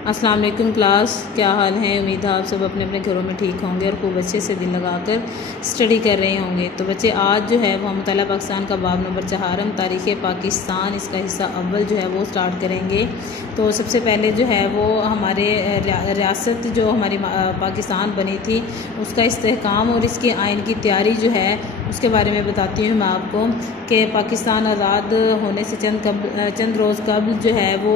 अस्सलाम वालेकुम क्लास, क्या हाल है। उम्मीद है आप सब अपने अपने घरों में ठीक होंगे और खूब अच्छे से दिल लगाकर स्टडी कर रहे होंगे। तो बच्चे आज जो है वो हम मुताला पाकिस्तान का बाब नंबर 4 तारीख़ पाकिस्तान इसका हिस्सा अव्वल जो है वो स्टार्ट करेंगे। तो सबसे पहले जो है वो हमारे रियासत जो हमारी पाकिस्तान बनी थी उसका इस्तेहकाम और इसके आइन की तैयारी जो है उसके बारे में बताती हूँ मैं आपको कि पाकिस्तान आज़ाद होने से चंद रोज़ कबल जो है वो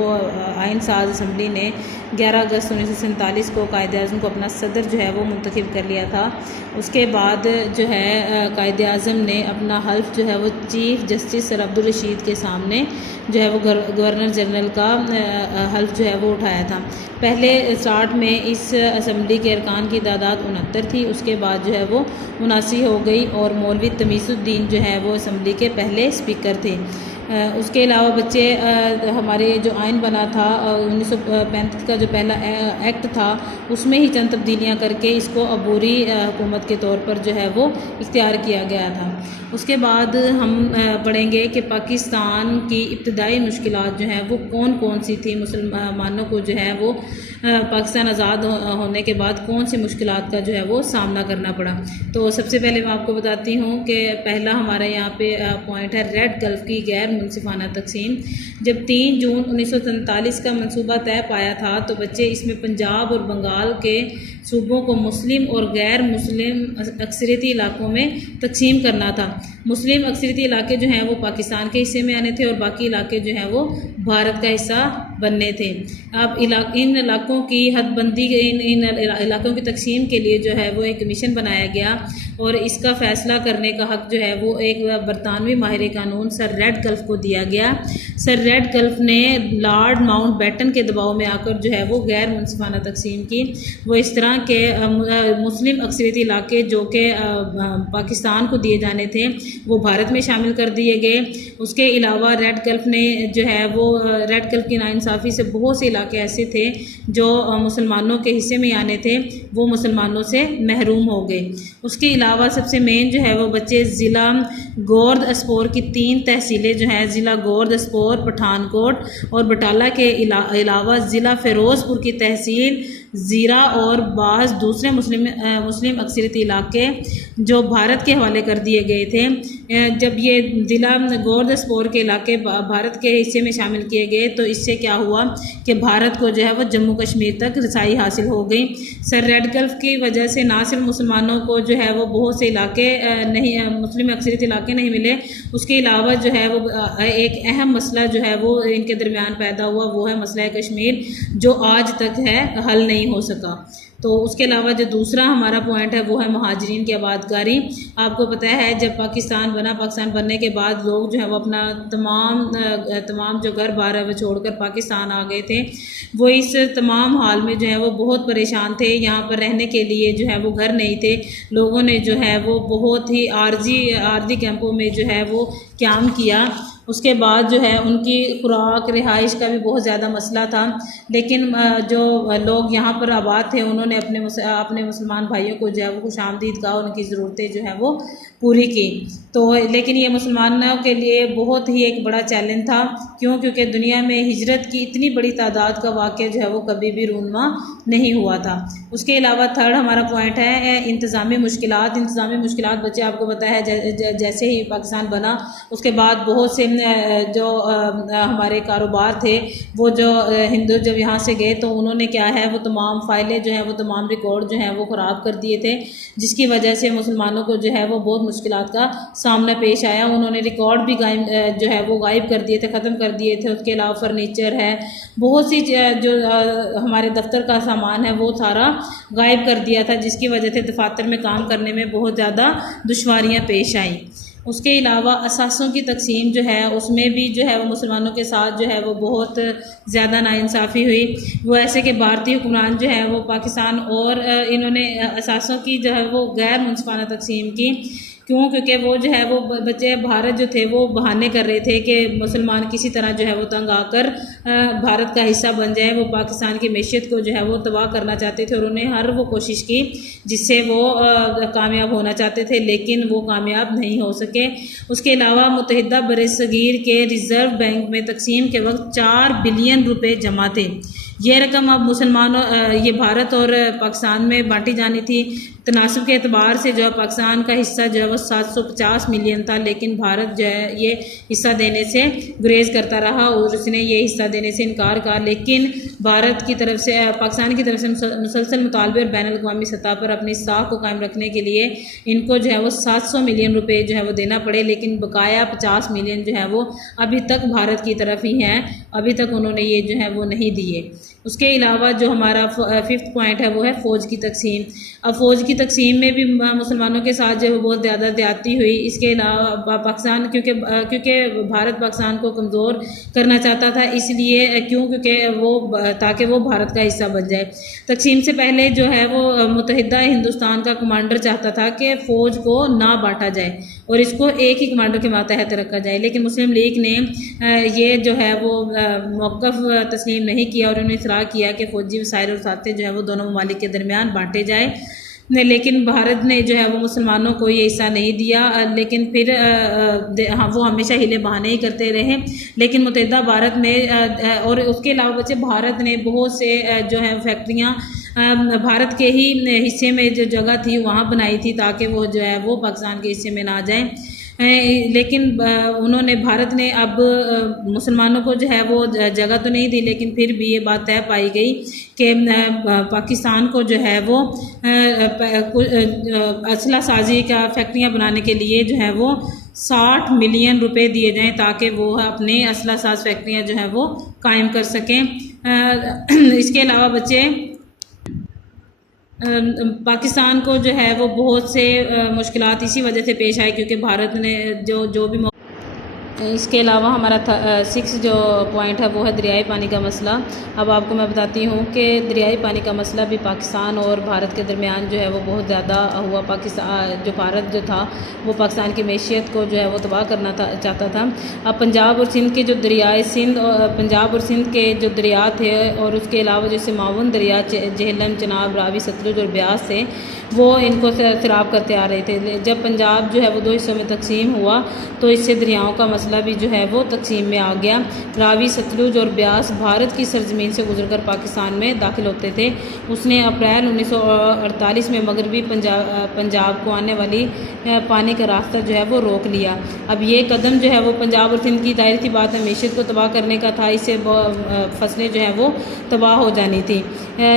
आइन साज असम्बली ने 11 अगस्त 1947 को कायद-ए-आज़म को अपना सदर जो है वो मुंतखब कर लिया था। उसके बाद जो है कायद-ए-आज़म ने अपना हल्फ जो है वो chief justice sir Abdul Rashid के सामने जो है वो गवर्नर जनरल का हल्फ जो है वो उठाया था। पहले स्टार्ट में इस असम्बली के अरकान की तादाद 69 थी, उसके बाद जो है वो 79 हो गई और मौलवी तमीज़ुद्दीन जो है वो असम्बली के पहले स्पीकर थे। उसके अलावा बच्चे हमारे जो आइन बना था 1935 का जो पहला एक्ट था उसमें ही चंद तब्दीलियाँ करके इसको अबूरी हुकूमत के तौर पर जो है वो इख्तियार किया गया था। उसके बाद हम पढ़ेंगे कि पाकिस्तान की इब्तदाई मुश्किलात जो हैं वो कौन कौन सी थी। मुसलमानों को जो है वो पाकिस्तान आज़ाद होने के बाद कौन सी मुश्किलात का जो है वो सामना करना पड़ा। तो सबसे पहले मैं आपको बताती हूँ कि पहला हमारा यहाँ पे पॉइंट है रेड गल्फ़ की गैर मुनसिफाना तकसीम। जब 3 जून 1947 का मंसूबा तय पाया था तो बच्चे इसमें पंजाब और बंगाल के सूबों को मुस्लिम और गैर मुस्लिम अक्सरियती इलाकों में तकसीम करना था। मुस्लिम अक्सरियती इलाके जो हैं वो पाकिस्तान के हिस्से में आने थे और बाकी इलाके जो हैं वो भारत का हिस्सा बनने थे। अब इन इलाकों की हदबंदी इन इलाकों की तकसीम के लिए जो है वो एक कमीशन बनाया गया और इसका फ़ैसला करने का हक़ जो है वो एक बरतानवी माहिर कानून सर रेड गल्फ़ को दिया गया। सर रेड गल्फ़ ने लॉर्ड माउंट बैटन के दबाव में आकर जो है वो गैर मुनसिफाना तकसीम की। वो इस तरह के मुस्लिम अक्सरियती इलाके जो कि पाकिस्तान को दिए जाने थे वो भारत में शामिल कर दिए गए। उसके अलावा रेड गल्फ़ ने जो है वो रेड गल्फ़ की नाइंसाफ़ी से बहुत से इलाके ऐसे थे जो मुसलमानों के हिस्से में आने थे वो मुसलमानों से महरूम हो गए। उसके अलावा सबसे मेन जो है वो बच्चे ज़िला गोर्द अस्पोर की 3 तहसीलें जो हैं ज़िला गोर्द अस्पोर, पठानकोट और बटाला के अलावा ज़िला फ़िरोज़पुर की तहसील ज़ीरा और बाज़ दूसरे मुस्लिम अक्सरियती इलाके जो भारत के हवाले कर दिए गए थे। जब ये ज़िला गोर्दस्पोर के इलाके भारत के हिस्से में शामिल किए गए तो इससे क्या हुआ कि भारत को जो है वो जम्मू कश्मीर तक रसाई हासिल हो गई। सर रेड गल्फ़ की वजह से ना सिर्फ मुसलमानों को जो है वो बहुत से इलाके नहीं मुस्लिम अक्सरियती इलाके नहीं मिले, उसके अलावा जो है वो एक अहम मसला जो है वो इनके दरमियान पैदा हुआ, वो है मसला कश्मीर जो आज तक है हल नहीं हो सका। तो उसके अलावा जो दूसरा हमारा पॉइंट है वो है महाजरीन की आबादकारी। आपको पता है जब पाकिस्तान बना, पाकिस्तान बनने के बाद लोग जो है वो अपना तमाम जो घर बार है वो छोड़कर पाकिस्तान आ गए थे। वो इस तमाम हाल में जो है वो बहुत परेशान थे। यहाँ पर रहने के लिए जो है वो घर नहीं थे। लोगों ने जो है वो बहुत ही आर्जी कैंपों में जो है वो क़याम किया। उसके बाद जो है उनकी खुराक रिहाइश का भी बहुत ज़्यादा मसला था, लेकिन जो लोग यहाँ पर आबाद थे उन्होंने अपने मुसलमान भाइयों को जो है वो खुशामदीद कहा, उनकी ज़रूरतें जो हैं वो पूरी की। तो लेकिन ये मुसलमानों के लिए बहुत ही एक बड़ा चैलेंज था। क्योंकि दुनिया में हिजरत की इतनी बड़ी तादाद का वाक़या जो है वो कभी भी रूनमा नहीं हुआ था। उसके अलावा थर्ड हमारा पॉइंट है इंतज़ामी मुश्किलात। इंतज़ामी मुश्किलात बच्चे आपको पता है जैसे ही पाकिस्तान बना उसके बाद बहुत से जो हमारे कारोबार थे वो जो हिंदू जब यहाँ से गए तो उन्होंने क्या है वो तमाम फाइलें जो हैं वो तमाम रिकॉर्ड जो हैं वो ख़राब कर दिए थे, जिसकी वजह से मुसलमानों को जो है वो बहुत मुश्किलात का सामना पेश आया। उन्होंने रिकॉर्ड भी जो है वो गायब कर दिए थे, ख़त्म कर दिए थे। उसके अलावा फर्नीचर है, बहुत सी जो हमारे दफ्तर का सामान है वो सारा गायब कर दिया था, जिसकी वजह से दफातर में काम करने में बहुत ज़्यादा दुश्वारियाँ पेश आईं। उसके अलावा असासों की तकसीम जो है उसमें भी जो है वो मुसलमानों के साथ जो है वो बहुत ज़्यादा नाइंसाफ़ी हुई। वो ऐसे कि भारतीय हुक्मरान जो है वो पाकिस्तान और इन्होंने असासों की जो है वो गैर मुनसिफाना तकसीम की। क्योंकि वो जो है वो बच्चे भारत जो थे वो बहाने कर रहे थे कि मुसलमान किसी तरह जो है वो तंग आकर भारत का हिस्सा बन जाए। वो पाकिस्तान की मैशियत को जो है वो तबाह करना चाहते थे और उन्हें हर वो कोशिश की जिससे वो कामयाब होना चाहते थे, लेकिन वो कामयाब नहीं हो सके। उसके अलावा मुत्तहिदा बरसगीर के रिज़र्व बैंक में तकसीम के वक्त 4 बिलियन रुपए जमा थे। ये रकम अब मुसलमानों ये भारत और पाकिस्तान में बांटी जानी थी। तनासब के एतबार से जो है पाकिस्तान का हिस्सा जो है वो 750 मिलियन था, लेकिन भारत जो है ये हिस्सा देने से गुरेज करता रहा और उसने ये हिस्सा देने से इनकार करा। लेकिन भारत की तरफ से पाकिस्तान की तरफ से मुसलसल मुतालबे और बैन अल-अक़वामी सतह पर अपनी साख को कायम रखने के लिए इनको जो है वो 700 मिलियन रुपए जो है वो देना पड़े, लेकिन बकाया 50 मिलियन जो है वो अभी तक भारत की तरफ ही हैं, अभी तक उन्होंने ये जो है वो नहीं दिए। उसके अलावा जो हमारा 5th पॉइंट है वो है फ़ौज की तकसीम। अब फ़ौज की तकसीम में भी मुसलमानों के साथ जो है बहुत ज़्यादा ज़्यादती हुई। इसके अलावा पाकिस्तान क्योंकि भारत पाकिस्तान को कमज़ोर करना चाहता था, इसलिए क्योंकि वो ताकि वो भारत का हिस्सा बन जाए। तकसीम से पहले जो है वो मुत्तहिदा हिंदुस्तान का कमांडर चाहता था कि फ़ौज को ना बांटा जाए और इसको एक ही कमांडर के मातहत रखा जाए, लेकिन मुस्लिम लीग ने ये जो है वो मौक़िफ़ तस्लीम नहीं किया और उन्होंने इसरार किया कि फ़ौजी वसाइल और साथे जो है वो दोनों ममालिक के दरमियान बांटे जाए। लेकिन भारत ने जो है वो मुसलमानों को ये हिस्सा नहीं दिया, लेकिन फिर वो हमेशा हिले बहाने ही करते रहे। लेकिन मुत्तहिदा भारत में और उसके अलावा बच्चे भारत ने बहुत से जो है फैक्ट्रियाँ भारत के ही हिस्से में जो जगह थी वहाँ बनाई थी ताकि वो जो है वो पाकिस्तान के हिस्से में ना जाए। लेकिन उन्होंने भारत ने अब मुसलमानों को जो है वो जगह तो नहीं दी, लेकिन फिर भी ये बात तय पाई गई कि पाकिस्तान को जो है वो असला साजी का फैक्ट्रियाँ बनाने के लिए जो है वो 60 मिलियन रुपए दिए जाएं ताकि वो अपने असला साज फैक्ट्रियाँ जो है वो कायम कर सकें। इसके अलावा बच्चे पाकिस्तान को जो है वो बहुत से मुश्किलात इसी वजह से पेश आई क्योंकि भारत ने जो भी इसके अलावा हमारा 6 जो पॉइंट है वो है दरियाई पानी का मसला। अब आपको मैं बताती हूँ कि दरियाई पानी का मसला भी पाकिस्तान और भारत के दरमियान जो है वो बहुत ज़्यादा हुआ। पाकिस्तान जो भारत जो था वो पाकिस्तान की मैशियत को जो है वो तबाह करना चाहता था। अब पंजाब और सिंध के जो दरियाए सिंध और पंजाब और सिंध के जो दरिया थे और उसके अलावा जैसे मावन दरिया झेलम, चनाब, रावी, सतलुज और ब्यास थे वो इनको सैराब करते आ रहे थे। जब पंजाब जो है वो 2 हिस्सों में तकसीम हुआ तो इससे दरियाओं का मसला भी जो है वो तकसीम में आ गया। रावी, सतलुज और ब्यास भारत की सरजमीन से गुजरकर पाकिस्तान में दाखिल होते थे। उसने अप्रैल 1948 में मगरबी पंजाब को आने वाली पानी का रास्ता जो है वो रोक लिया। अब ये कदम जो है वो पंजाब और सिंध की दायरे की बात है मैशियत को तबाह करने का था, इससे फसलें जो हैं वो तबाह हो जानी थी।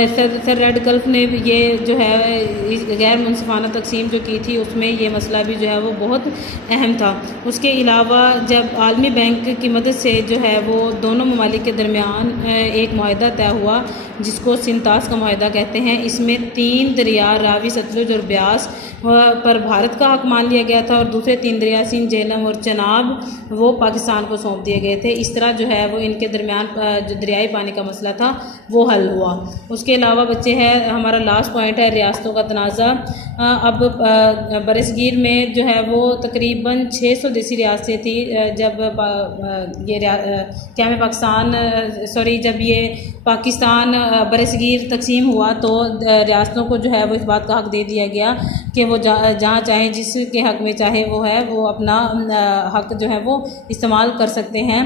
सर रेडक्लिफ ने ये जो है गैर मुनसिफाना तकसीम जो की थी उसमें ये मसला भी जो है वो बहुत अहम था। उसके अलावा जब आलमी बैंक की मदद से जो है वो दोनों ममालिक के दरमियान एक मुआहदा तय हुआ जिसको सिंतास का मुआहदा कहते हैं। इसमें 3 दरिया रावी, सतलुज और ब्यास पर भारत का हक मान लिया गया था और दूसरे 3 दरिया सिंध, झेलम और चनाब वो पाकिस्तान को सौंप दिए गए थे। इस तरह जो है वो इनके दरमियान जो दरियाई पानी का मसला था वो हल हुआ। उसके अलावा बच्चे है हमारा लास्ट पॉइंट है रियासतों का तनाज़ा। अब बरसगीर में जो है वो तकरीबन 600 देसी रियासतें थी। जब जब ये पाकिस्तान बरसगीर तकसीम हुआ तो रियासतों को जो है वो इस बात का हक दे दिया गया कि वो जहाँ चाहें जिसके हक में चाहे वो है वो अपना हक जो है वो इस्तेमाल कर सकते हैं।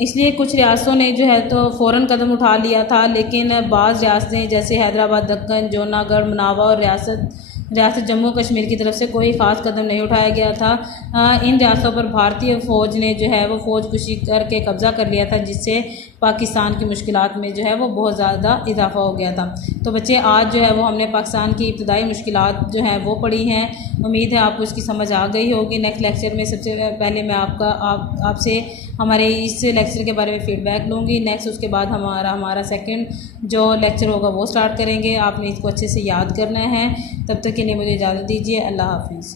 इसलिए कुछ रियासतों ने जो है तो फ़ौरन कदम उठा लिया था, लेकिन बाज़ रियासतें जैसे हैदराबाद, दक्कन, जूनागढ़, मनावा और रियासत जम्मू कश्मीर की तरफ से कोई ख़ास कदम नहीं उठाया गया था। इन रियासतों पर भारतीय फ़ौज ने जो है वो फ़ौज कुशी करके कब्ज़ा कर लिया था, जिससे पाकिस्तान की मुश्किलात में जो है वो बहुत ज़्यादा इजाफा हो गया था। तो बच्चे आज जो है वो हमने पाकिस्तान की इब्तदाई मुश्किलात जो हैं वो पढ़ी हैं। उम्मीद है आपको इसकी समझ आ गई होगी। नेक्स्ट लेक्चर में सबसे पहले मैं आपसे हमारे इस लेक्चर के बारे में फ़ीडबैक लूँगी। नेक्स्ट उसके बाद हमारा सेकंड जो लेक्चर होगा वो स्टार्ट करेंगे। आपने इसको अच्छे से याद करना है। तब तक के लिए मुझे इजाज़त दीजिए। अल्लाह हाफिज़।